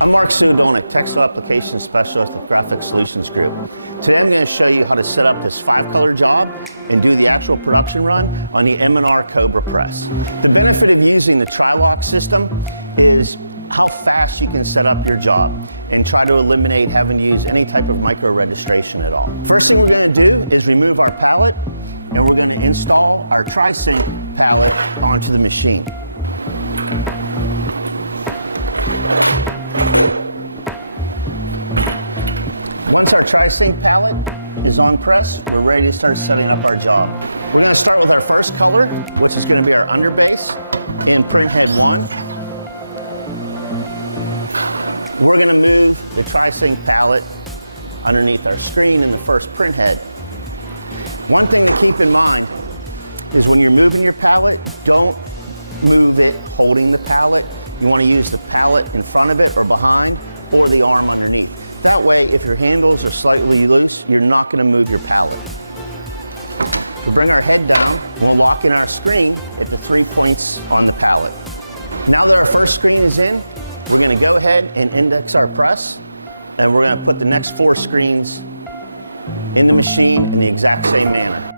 I'm Mark Sudonic, Textile Application Specialist with Graphic Solutions Group. Today I'm going to show you how to set up this 5-color job and do the actual production run on the M&R Cobra press. The benefit of using the tri-lock system is how fast you can set up your job and try to eliminate having to use any type of micro registration at all. First thing we're going to do is remove our pallet, and we're going to install our tri-sync pallet onto the machine. Once our tri-sync pallet is on press, we're ready to start setting up our job. We're going to start with our first color, which is going to be our underbase in print head 1. We're going to move the tri-sync pallet underneath our screen in the first print head. One thing to keep in mind is when you're moving your pallet, don't move it holding the pallet. You want to use the pallet in front of it or behind, or the arm underneath. That way, if your handles are slightly loose, you're not going to move your pallet. We'll bring our head down, and we'll lock in our screen at the 3 points on the pallet. Now that our first screen is in, we're going to go ahead and index our press, and we're going to put the next 4 screens in the machine in the exact same manner.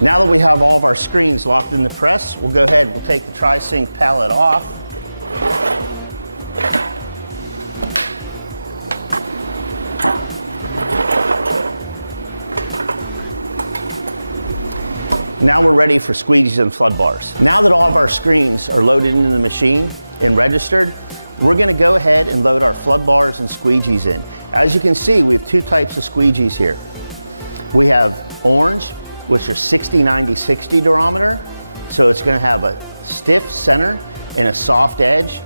Now that we have all of our screens locked in the press, we'll go ahead, we'll take the tri-sync pallet off. Now we're ready for squeegees and flood bars. Now that all of our screens are loaded into the machine and registered, we're going to go ahead and load our flood bars and squeegees in. As you can see, we have 2 types of squeegees here. We have orange, which are 60-90-60 durometer. So it's gonna have a stiff center and a soft edge.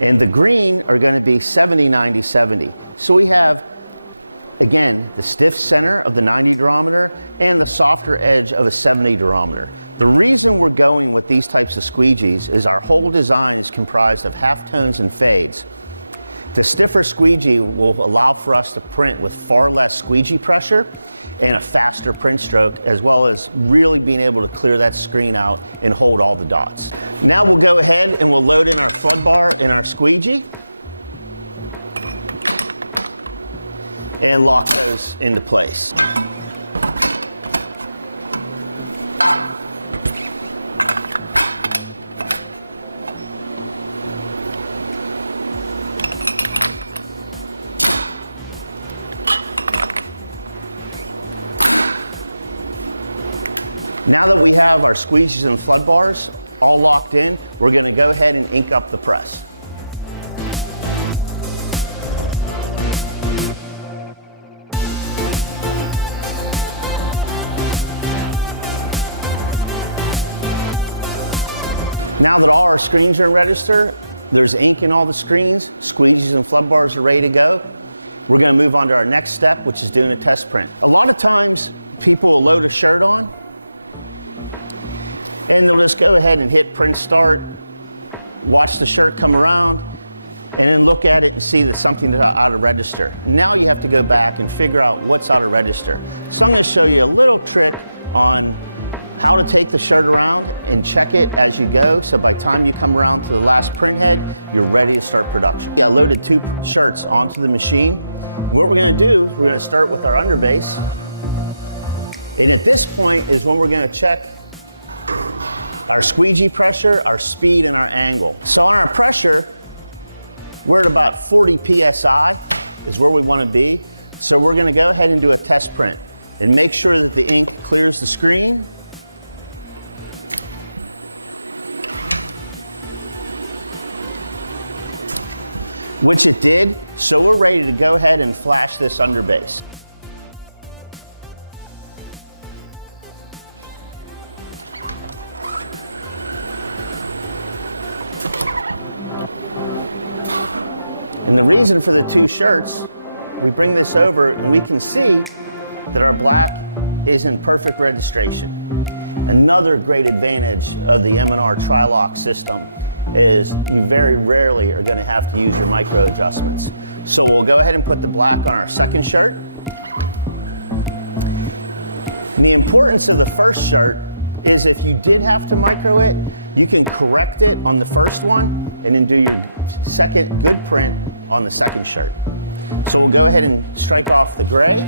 And the green are gonna be 70-90-70. So we have, again, the stiff center of the 90 durometer and the softer edge of a 70 durometer. The reason we're going with these types of squeegees is our whole design is comprised of halftones and fades. The stiffer squeegee will allow for us to print with far less squeegee pressure and a faster print stroke, as well as really being able to clear that screen out and hold all the dots. Now we'll go ahead and we'll load in our flood bar and our squeegee and lock those into place. Now that we have our squeegees and flood bars all locked in, we're going to go ahead and ink up the press. Now that all our screens are in register, there's ink in all the screens, squeegees and flood bars are ready to go. We're going to move on to our next step, which is doing a test print. A lot of times people will load a shirt on, and they'll just go ahead and hit print start, watch the shirt come around, and then look at it and see that something's out of register. Now you have to go back and figure out what's out of register. So I'm going to show you a little trick on how to take the shirt around and check it as you go, so by the time you come around to the last print head, you're ready to start production. I loaded 2 shirts onto the machine. What we're going to do is we're going to start with our underbase, and at this point is when we're going to check our squeegee pressure, our speed, and our angle. So on our pressure, we're at about 40 PSI is where we want to be. So we're going to go ahead and do a test print and make sure that the ink clears the screen. Which it did, so we're ready to go ahead and flash this underbase. And the reason for the two shirts, we bring this over and we can see that our black is in perfect registration. Another great advantage of the M&R Tri-Lock system is you very rarely are going to have to use your micro adjustments. So we'll go ahead and put the black on our second shirt. And the importance of the first shirt is if you did have to micro it, you can correct it on the first one and then do your second good print on the second shirt. So we'll go ahead and strike off the gray.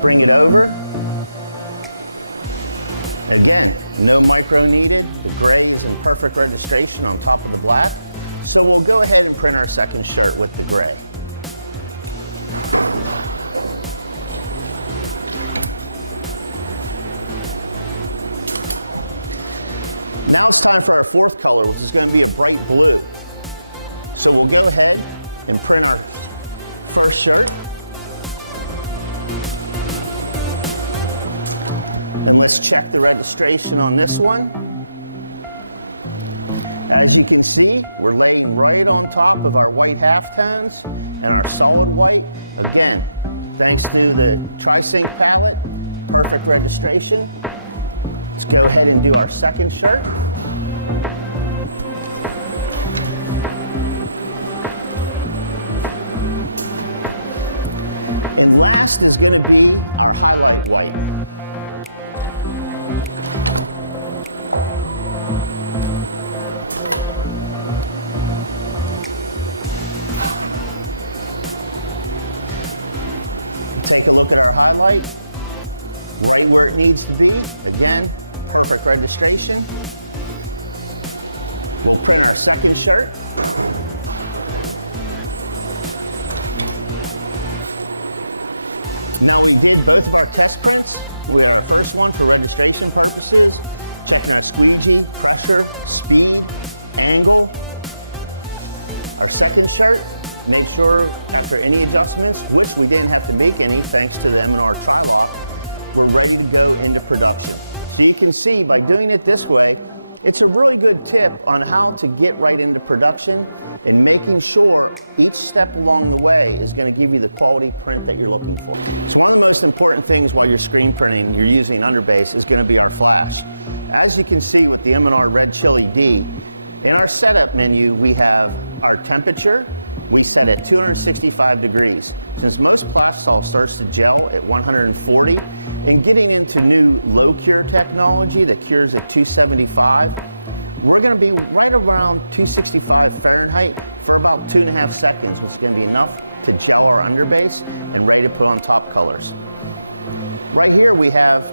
Bring it over. Again, no micro needed. The gray is in perfect registration on top of the black. So we'll go ahead and print our second shirt with the gray. Now it's time for our fourth color, which is going to be a bright blue. So we'll go ahead and print our first shirt. And let's check the registration on this one. As you can see, we're laying right on top of our white halftones and our solid white. Again, thanks to the Tri-Sync palette, perfect registration. Let's go ahead and do our second shirt. And last is going to be our highlight white. Take a look at our highlight, right where it needs to be. Again, perfect registration. We'll print our second shirt. Now we did both of our test prints. We had our first one for registration purposes, checking our squeegee, pressure, speed, angle. Our second shirt, made sure after any adjustments, which we didn't have to make any thanks to the M&R Tri-Lock, we're ready to go into production. So you can see by doing it this way, it's a really good tip on how to get right into production and making sure each step along the way is going to give you the quality print that you're looking for. So one of the most important things while you're screen printing, you're using underbase, is going to be our flash. As you can see with the M&R Red Chili D, in our setup menu we have our temperature. We set at 265 degrees. Since most plastisol starts to gel at 140, and getting into new low cure technology that cures at 275, we're gonna be right around 265 Fahrenheit for about 2.5 seconds, which is gonna be enough to gel our underbase and ready to put on top colors. Right here we have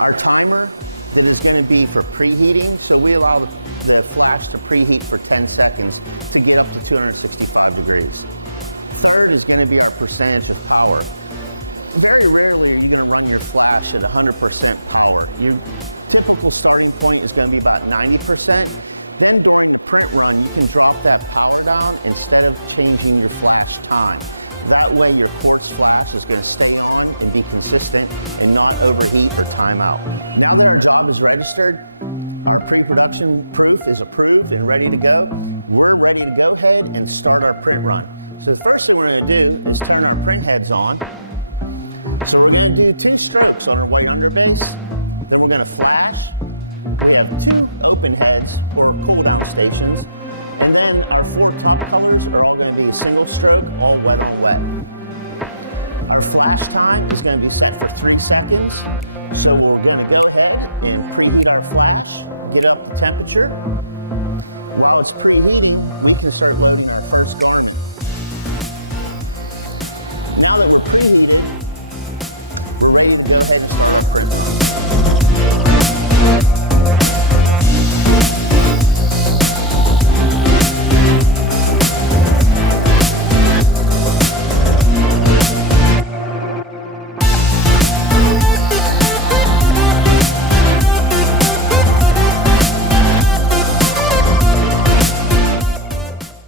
our timer that is gonna be for preheating, so we allow the flash to preheat for 10 seconds to get up to 265 degrees. Third is going to be our percentage of power. Very rarely are you going to run your flash at 100% power. Your typical starting point is going to be about 90%. Then during the print run, you can drop that power down instead of changing your flash time. That way your quartz flash is going to stay on and be consistent and not overheat or time out. Now that our job is registered, our pre-production proof is approved and ready to go, we're ready to go ahead and start our print run. So the first thing we're going to do is turn our print heads on. So we're going to do 2 strokes on our white underbase, then we're going to flash. We have 2 open heads or cool down stations, and then our 4 top colors are all going to be a single stroke, all wet on wet. Our flash time is going to be set for 3 seconds. So we're going to go ahead and preheat our flash, get up the temperature. While it's preheating, we can start loading our first garment. Now that we're preheated, we're ready to go ahead and start our print run.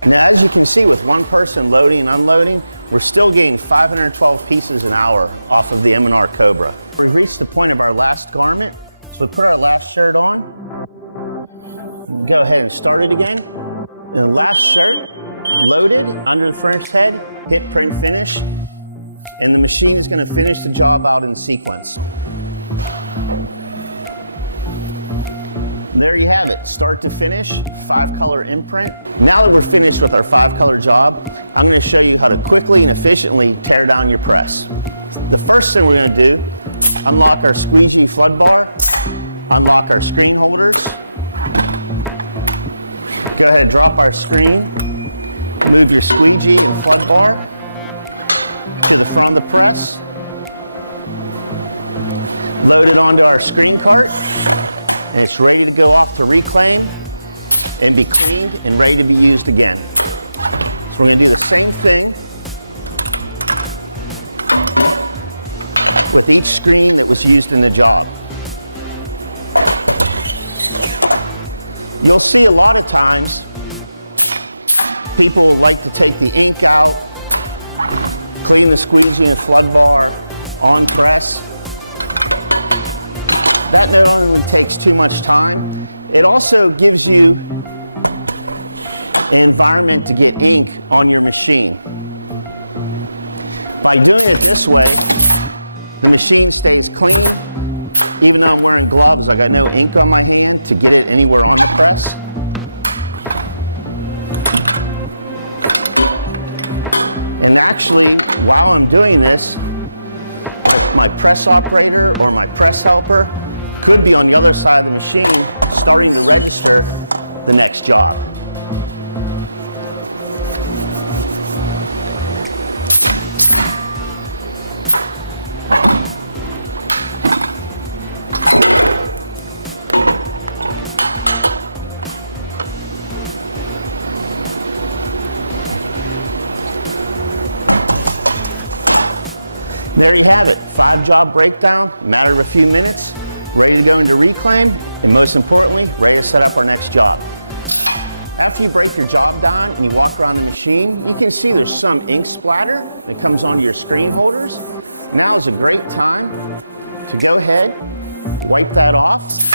Now, as you can see, with one person loading and unloading, we're still getting 512 pieces an hour off of the M&R Cobra. We've reached the point of our last garment, so we put our last shirt on. Go ahead and start it again. And the last shirt loaded under the first head, hit print finish, and the machine is going to finish the job out in sequence. There you have it, start to finish, 5-color imprint. Now that we're finished with our 5-color job, I'm going to show you how to quickly and efficiently tear down your press. The first thing we're going to do, unlock our squeegee flood bar, unlock our screen holders. Go ahead and drop our screen, move your squeegee and flood bar to the front of the press, load it onto our screen cart, and it's ready to go off to reclaim and be cleaned and ready to be used again. So we're going to do the same thing with each screen that was used in the job. You'll see a lot of times people like to take the ink out, clean the squeegee and flood bar on press. That not only takes too much time, it also gives you an environment to get ink on your machine. By doing it this way, the machine stays clean. Even though I'm wearing gloves, I got no ink on my hand to get it anywhere on the press. And actually, while I'm doing this, my press operator or my press helper could be on the other side of the machine starting to register the next job. There you have it, 5-job breakdown, matter of a few minutes, ready to go into reclaim, and most importantly, ready to set up our next job. After you break your job down and you walk around the machine, you can see there's some ink splatter that comes onto your screen holders. Now is a great time to go ahead, wipe that off,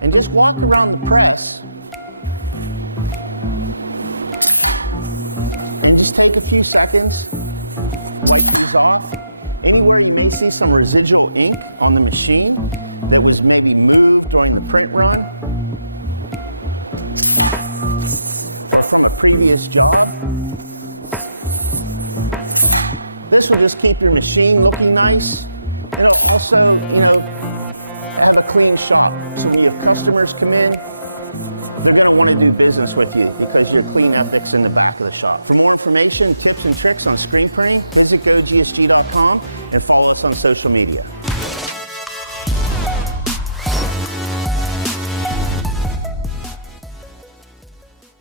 and just walk around the press and just take a few seconds, wipe these off. Anywhere you may see some residual ink on the machine that was maybe moved during the print run or from a previous job, this will just keep your machine looking nice. It'll also, have a clean shop. So when you have customers come in, they're going to want to do business with you because your clean ethic's in the back of the shop. For more information, tips and tricks on screen printing, visit GoGSG.com and follow us on social media.